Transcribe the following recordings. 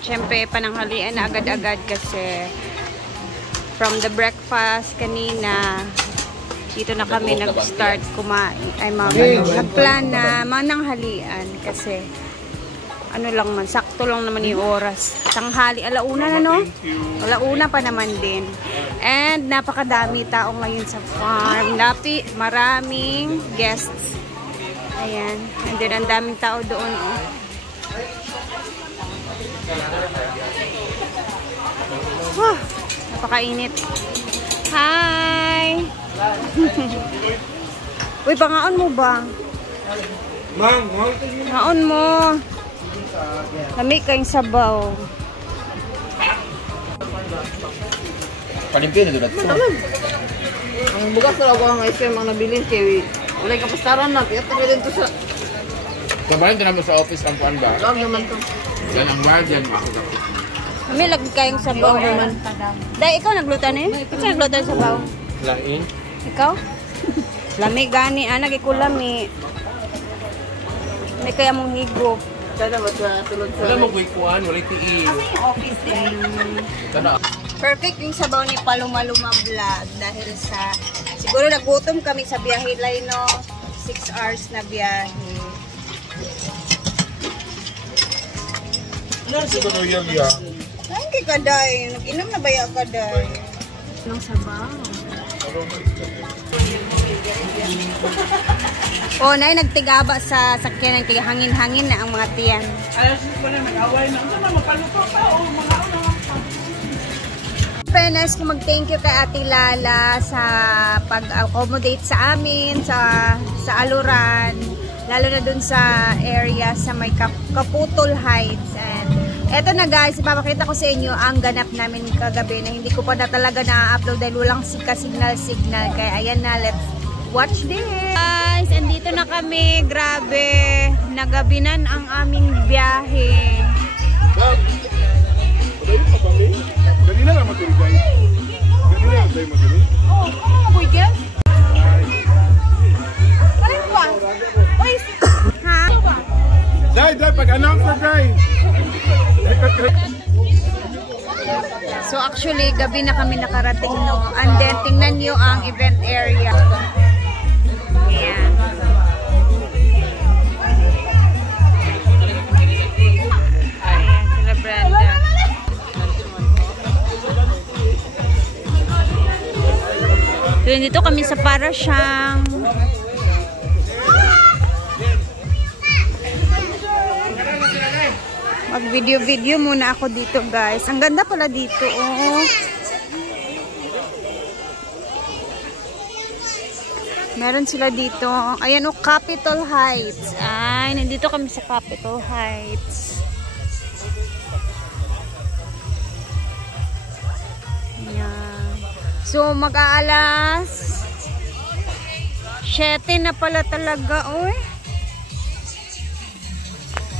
Ayan, syempre pananghalian na agad-agad kasi from the breakfast kanina, dito na kami nag-start kumain. Ay, nag-plan na mananghalian kasi ano lang man, sakto lang naman yung oras. Tanghali, alauna na no? Alauna pa naman din. And napakadami tao ngayon sa farm. Maraming guests. Ayan. And then ang daming tao doon. Oh. Napakainit. Hi! Uy, pangaon mo ba? Pangaon mo. Kami kayong sabaw. Palimpyo na doon. Ang bukas na ako ang ice cream ang nabilin kay wala kapastaran na. Kaya tayo din to sa... Kabayan ka naman sa office ang puan ba? Lang naman to. Yan ang guardian. Kami lagi kayong sabaw naman. Dahil ikaw nagluto na eh? Ikaw nagluto ng sabaw? Lain. Ikaw? Lami gani. Anak ikulami. May kaya mong higop. Kada ba sa tulad sa... Wala mong kuikuan, wala iti. Kasi yung office din. Kada. Perfect yung sabaw ni Paluma-Luma Vlog dahil sa... Siguro nagutom kami sa biyahe lay no. 6 hours na biyahe. Ano siguro yung ya? Ay, kay Kaday. Nag-inom na ba yung Kaday? Anong sabaw? Oh, nay nagtigaba sa sakyan ng hangin-hangin na ang mga tiyan. Alas ko na nag-away na. Ano naman, mapaluto pa o mga Fairness, kung mag-thank you kay Ate Lala sa pag-accommodate sa amin, sa Aluran, lalo na dun sa area sa may Kaputol Heights. And eto na guys, ipapakita ko sa inyo ang ganap namin kagabi na hindi ko pa na talaga na-upload dahil walang signal. Kaya ayan na, let's watch this! Guys, andito na kami. Grabe, nagabinan ang aming biyahe. Ganina lang matuli guys. Ganina lang tayo matuli. Oh, ano mo boy, guys? Ano ba? Ha? Day, pag-announce na day. So actually, gabi na kami nakarating no. And then, tingnan nyo ang event area. Ayan. Ayan, sila Brenda. So, dito kami sa Parasyang. Mag-video muna ako dito, guys. Ang ganda pala dito, oh. Meron sila dito. Ayan, oh, Capitol Heights. Ay, nandito kami sa Capitol Heights. Ayan. So, mag-aalas 7 na pala talaga, oh.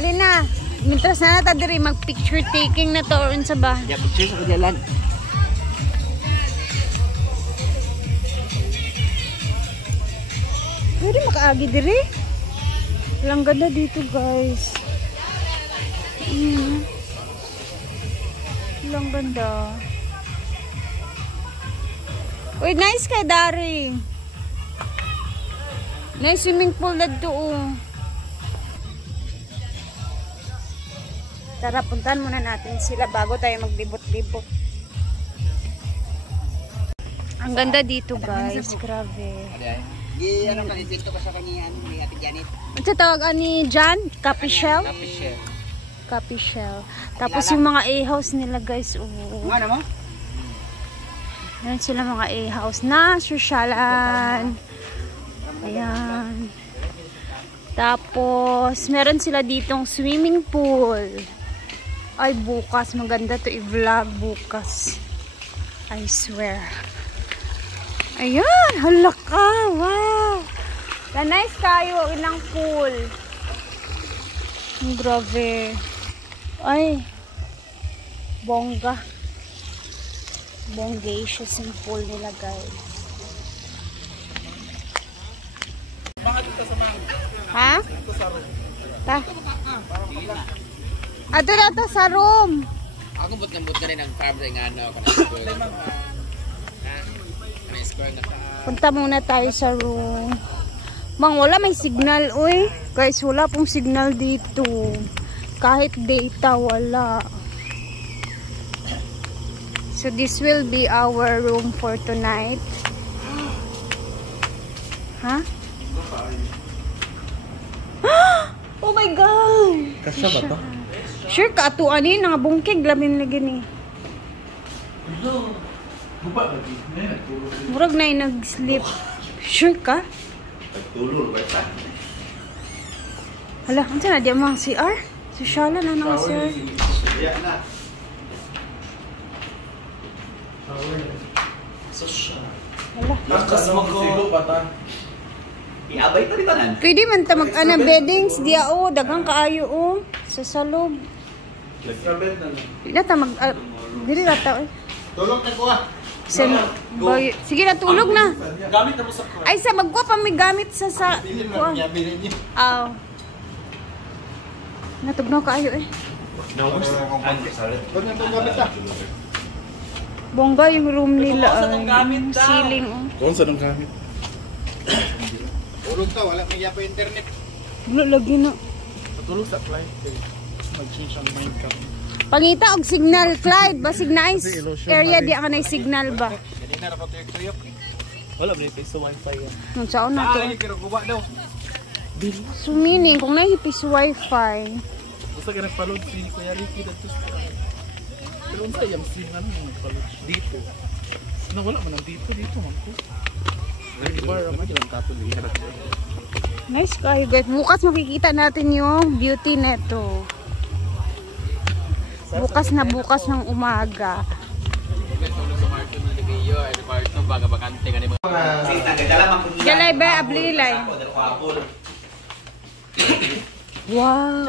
Alina, mitras na natin diri mag-picture taking na to or sa ba? Yeah, picture sa kajalan. Pwede makaagi diri. Walang ganda dito, guys. Walang ganda. Uy, nice kay Dari. Nice swimming pool na doon. Tara, puntahan muna natin sila bago tayo maglibot-libot. Ang ganda dito, guys. Grabe. Ano pa dito pa sa kanya ni Ate Janet? Ano tawag ni Jan? Capichel? Capichel. Tapos yung mga A-house nila, guys. Ano mo? Meron sila mga A-house na sosyalan. Ayan. Tapos, meron sila ditong swimming pool. Ay, bukas. Maganda to i-vlog bukas. I swear. Ayan. Hala ka. Wow. Nice kayo. Ilang pool. Grabe. Ay. Bongga. Bonggacious yung pool nila, guys. Ha? Ta? Ato na to sa room. Ako but ka rin ang fabric nga ano. Kanang square na. Punta muna tayo sa room. Mang, wala may signal, uy. Guys, wala pong signal dito. Kahit data, wala. So, this will be our room for tonight. Ha? Oh my God! Kasya ba to? Sure ka, atuan eh. Nangabungkig, lamin lagi ni. Murag na yung nag-sleep. Sure ka? Nagtulor ba ito? Hala, ano na di mga CR? Sosyala na mga CR. Kaya na. Hala. Lakas mo ko. Iabay ta rin tanan. Pwede man ta mag-ana beddings diya o. Daghang kaayo o. Sa salog. Pwede na ta mag... Dili na ta o. Tulog na ko ah. Sige na, tulog na. Gamit na mo sa ko. Ay, sa magkuha pa may gamit sa Bilhin kuha. na. Bilhin niyo. Aw. Natugnaw kaayo eh. Doon na itong gamit ah. Bongga yung room nila ay. Ceiling o. Kung saan ang gamit? Tulog ta, wala may yapa internet. Wala lagi na. Tulog sa flight. Mag-change ang mind ka. Pangita og signal, Clyde. Basig na area di ka na signal ba? Ganina na ko tuyok-tuyok. Wala, may piso wifi yan. Nung saan na to? Pero guba daw. So meaning, kung nahipis wifi, Basta ka nagpaload si Kuya Ricky dito sa... Pero unsa yung scene ano yung nagpaload dito. Wala man ang dito man ko. Ready bar naman yung kapon niya. nice kayo guys. Bukas makikita natin yung beauty neto. Bukas ng umaga. Jalay ba? Ablilay. Wow.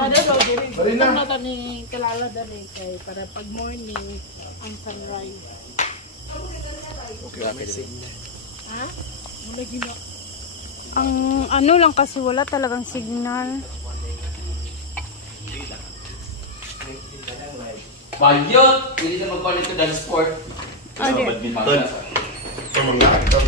Marina. Nata ni kalala dali kay para pag morning ang sunrise. Okay, Ha? Wala gina. Ang ano lang kasi wala talagang signal. Bayot! Hindi na magpalit ko dance sport. Ade. Badminton. Ito mga aktaw.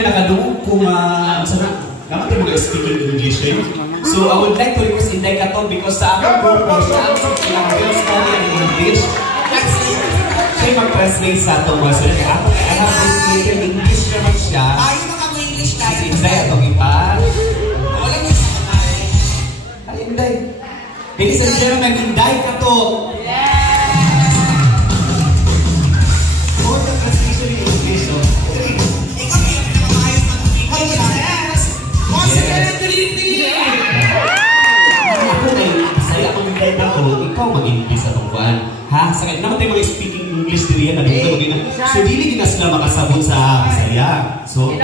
Nakadungog kung naman tayo mag-speaking English eh. So I would like to request Inday Kato because sa akong program siya girls only in English. Siya yung mag-translate sa itong mga sulit. Ako I have to speak in English naman siya. Ayaw maka-English tayo. Si Inday atong ipa. Wala mo sa kanay. Ay Inday. Ladies and gentlemen, Inday Kato. For the translation in English, no? Ikaw may pinakamayos na English. Once again, good evening. Ako na yung saya akong Inday Kato, ikaw mag-English atong kuhan. Ha? Sakit naman tayo mag-speaking English diri yan. So, dili na sila makasabot sa saya. So,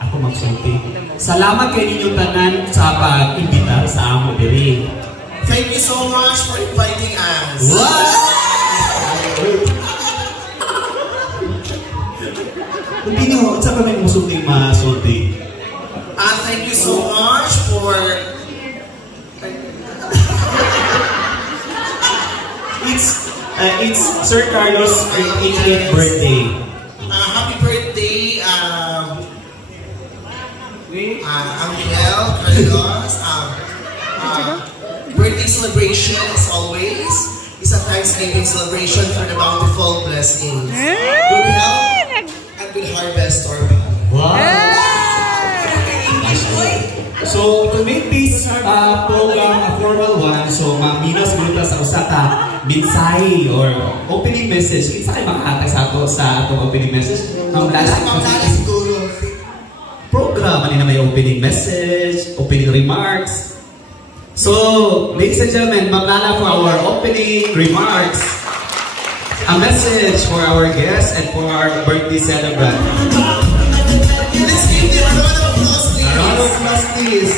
ako magsulti. Salamat kay ninyong tanan sa pag-imbita sa amo diri. Thank you so much for inviting us. Hindi nyo, sa pa may musulti masulti. Thank you so much for... It's Sir Carlos' 88th birthday. happy birthday, Angel Carlos. Birthday celebration as always is a Thanksgiving celebration for the bountiful blessings. Good health and good harvest, Orba. Wow! So, to make this program a formal one, so maminas mo sa usata mensahe or opening message. Kinsa kay makahatag sa ato sa atong opening message? Ang last program ani na may opening message, opening remarks. So, ladies and gentlemen, Ma'am Lala for our opening remarks. A message for our guests and for our birthday celebrant. Let's give them a round of applause, please. A round of applause, please.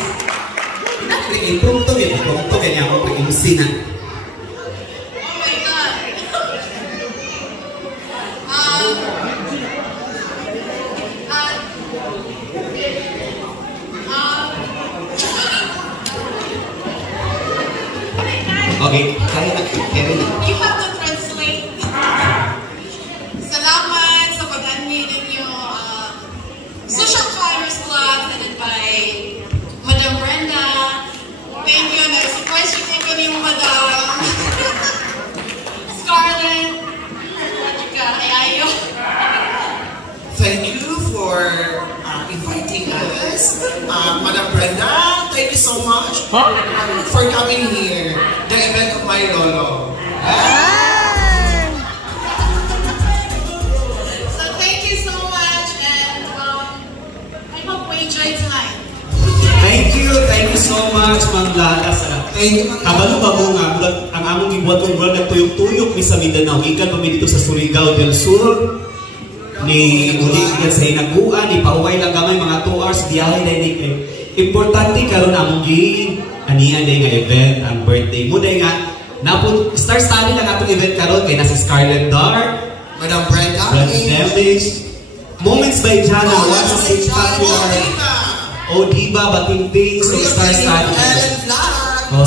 Itungtog yun. Itungtog yan yung pag-MC na. Okay, kaya na. You have to translate. Salamat sa pag-unmute ninyo. Social Commerce Club headed by Madam Brenda. Thank you. Next question ko ni Madam Scarlett. Ayayo. Thank you for inviting us. Madam Brenda, thank you so much for coming here. The event of my lolo. So thank you so much and I hope we enjoy tonight. Thank you so much, Ma'am Lala. Thank you. Kabalo ba mo nga, ang among gibuhat ng world nagtuyok-tuyok ni sa Mindanao. Ikan pa dito sa Surigao del Sur. Ni uli ikan sa hinaguan, ni pauway lang gamay mga 2 hours biyahe na ini. Importante karon among anian day nga event, ang birthday mo day nga. Star study lang atong event karon kay nasa Scarlett Dark, Madam Brenda. Damage, Moments by Jana, one of the popular. Diba, Batingting, so Star study.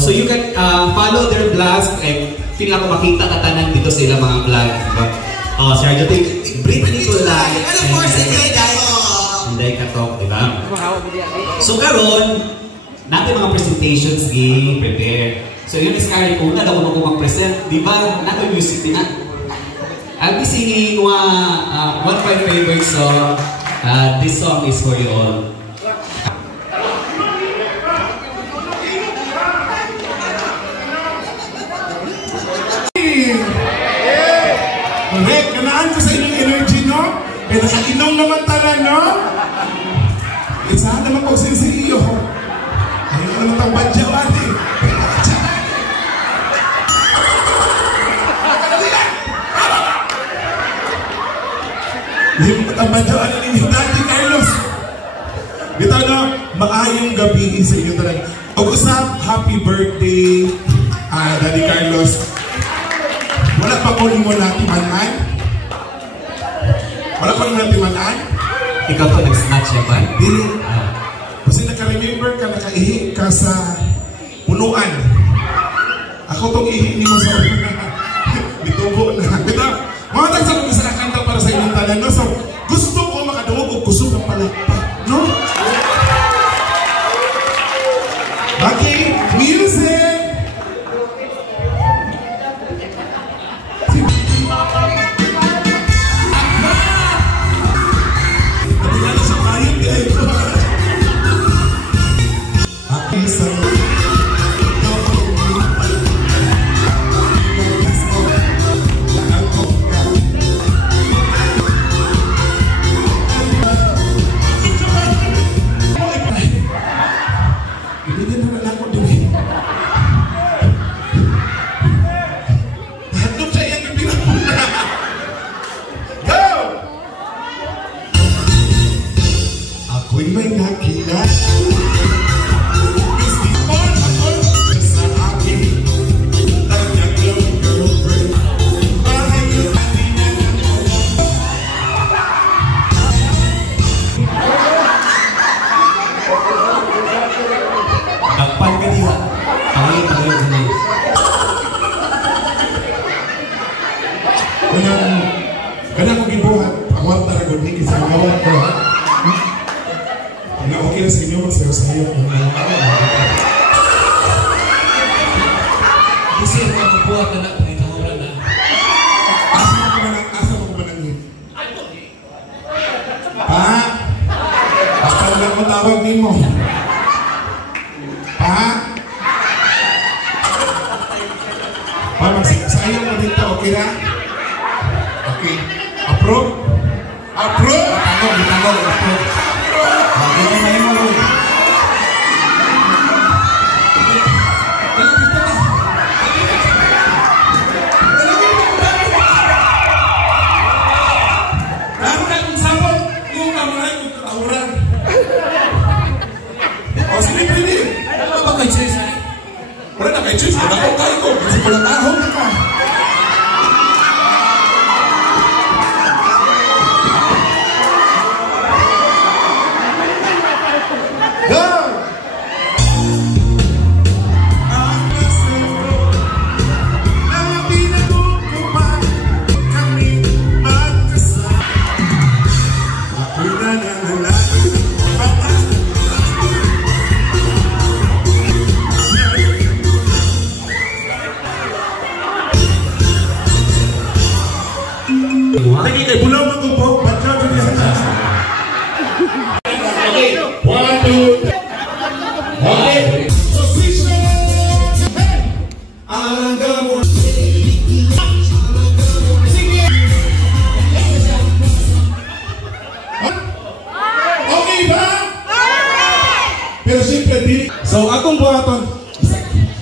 So you can follow their vlogs. Feeling ako makita katanan dito sa ilang mga vlog. Diba? Sir Joting, Britney ko lang. And of course, Hindi ka talk, diba? So karon, natin mga presentations prepare. So yun is Scarlett, una daw ko mag-present. Diba? Nato music din na. I'll be singing one of my favorite song. This song is for you all. Correct. Ganaan ko sa inyong energy, no? Pero sa inom naman tala, no? Isahan naman ko sa iyo. Ayaw naman itong badya, ate. Ayaw naman itong badya, ate ninyo, Daddy Carlos. Dito, no? Maayong gabi sa inyo talaga. Pag-usap, happy birthday, Daddy Carlos. Wala pa ko mo natin manan? Wala pa natin manan? Ikaw to nag-snatch siya ba? Dili. Kasi naka-remember ka, nakaihi ka sa punuan. Ako tong ihi mo sa bitubo na. Dito, mga tagsap ko sa kanta para sa inyong tanan, no? So, gusto ko makadawag o gusto ng palakpak, no? Okay, music! Kaya ko gibuhat, awal taragod ni kisang awal ko. Na okay na sa inyo, magsayo-sayo. Kasi ako magbuhat na na, panitahuran na. Asa mo ko ba nang hit? Pa? Basta lang ko tawag din mo. Pa? Pa, magsayo mo dito, okay na? Okay. Approve? Approve? Ditangog, approve. Bagay na yun mo. Lalo na kung sabon, yung kamuray kung katawuran. O, sige, pwede. Ano ba kay Chase? Wala na kay Chase, wala ko kayo ko. Kasi walang ahong na ka. Lagi kay bulang mo po, ba't ka dyan? Okay, 1, 2, okay. Position! Ang gamot. Sige! Okay ba? Pero siyempre, di. So, akong buhaton.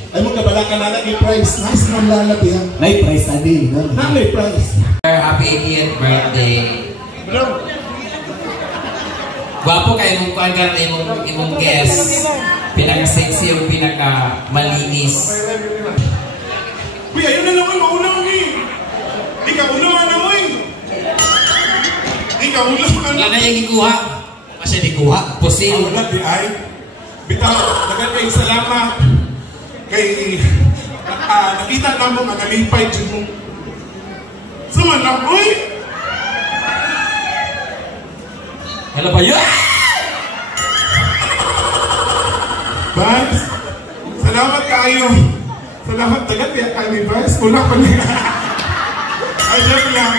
Ay mo kabalakan na naging price. Nice naman lalabi ha. May price na din. Na may price. Happy 80th birthday. Gwapo kayo mong kuhan ka na imong guest. Pinaka-sexy yung pinaka-malinis. Uy, ayun na lang ay mauna mo eh. Di ka unahan na mo eh. Di ka unahan na. Yan na yung ikuha. Masya ikuha. Pusil. Ang ulat di ay. Bitaw, dagan kayong salamat. Kay nakita na mo nga nalipay dyan mo. Sumanap, uy! Hello ba yun? Vance, salamat kayo. Salamat dagat kaya kayo ni Vance. Kulang pa niya. Ay, joke lang.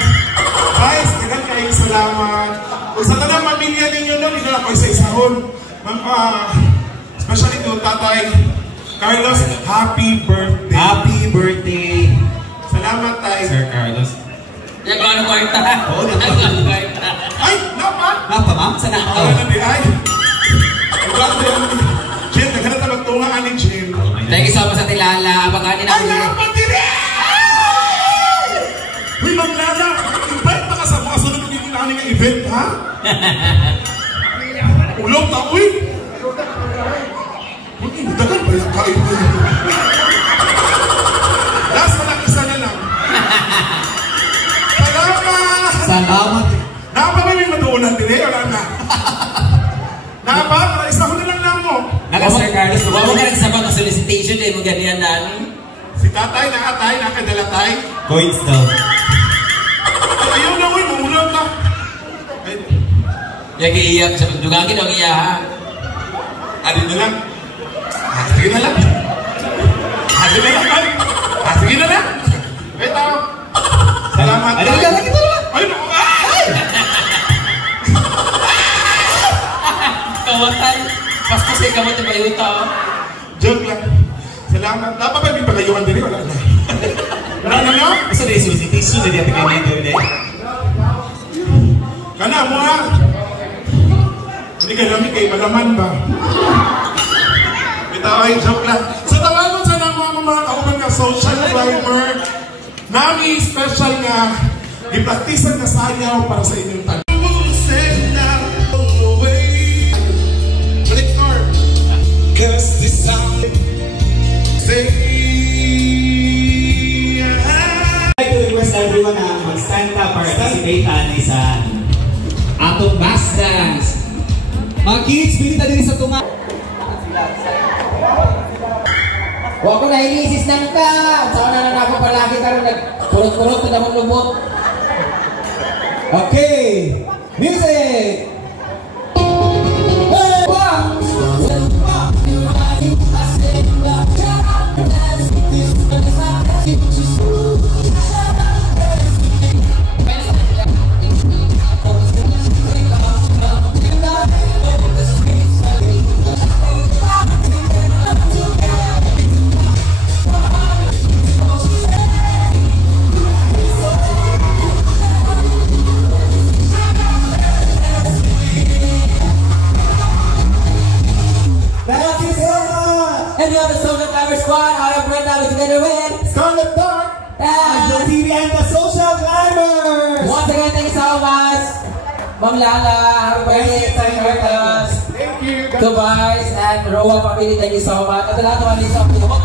Vance, dagat kayo salamat. Kung sa tanang mamilya ninyo nun, hindi na ako isa-isahon. Especially to Tatay Carlos, happy birthday. Happy birthday. Salamat tayo. Sir Carlos. Yan ko ano kwarta. Oo, Ano kwarta. Ay, napa! Napa, ma'am? Sana ako. Ay, nabi, ay. Jim, naghanap na magtungaan ni Jim. Thank you so much sa tilala. Baka ni Ay, namin. dapat din eh! Uy, maglala! Invite na ka sa mga sunod ng namin ng event, ha? Ulog na, uy! Uy, dagan ba yung kain mo? Last na lang, isa na lang. Salamat! Salamat. Napa ba may matuunan din eh? Wala na. Napa, para isa ko na lang lang mo. Naka Sir Carlos. Huwag mo ka nagsabang ng solicitation eh. Mo ganyan na. Si tatay, nakatay, nakadalatay. Coins daw. Ay, ayaw na, uy, mamulang ka. Ay, Yung iiyak. Dugangin ang iya ha. alin na lang. Sige na lang. Sige na lang. Sige na lang. Wait ako. Salamat. Alin na lang, ito lang. Ay, naku. Ay! Kawatan. Paspas kay kamot yung bayuta. Joke lang. Salamat. Dapat ba may pagayuan din? Wala na. Wala na no? Kasi na yung solicitation na dito kayo nito ulit. Kana mo ha. Hindi ka namin kayo malaman ba? Ito ay joke lang. Sa tawagan sa mga kauban nga social climber, nami special nga ipraktisan na sayaw para sa inyong tanong. Cause this sound say I'd like to request everyone na mag-stand up para participate sa atong mass dance. Mga kids, pinita din sa tunga. Huwag ko na inisis ng ka. Saan na ako palagi karoon nagpurot-purot na naman lumot. Okay, music! And we have the Social Climber Squad. I am Brenda together with Scarlet Dark and TV and the Social Climbers! once again, thank you so much. Ma'am Lala, happy birthday, Sir Carlos. Thank you. Goodbyes and Roa family, thank you so much. At lahat ng mga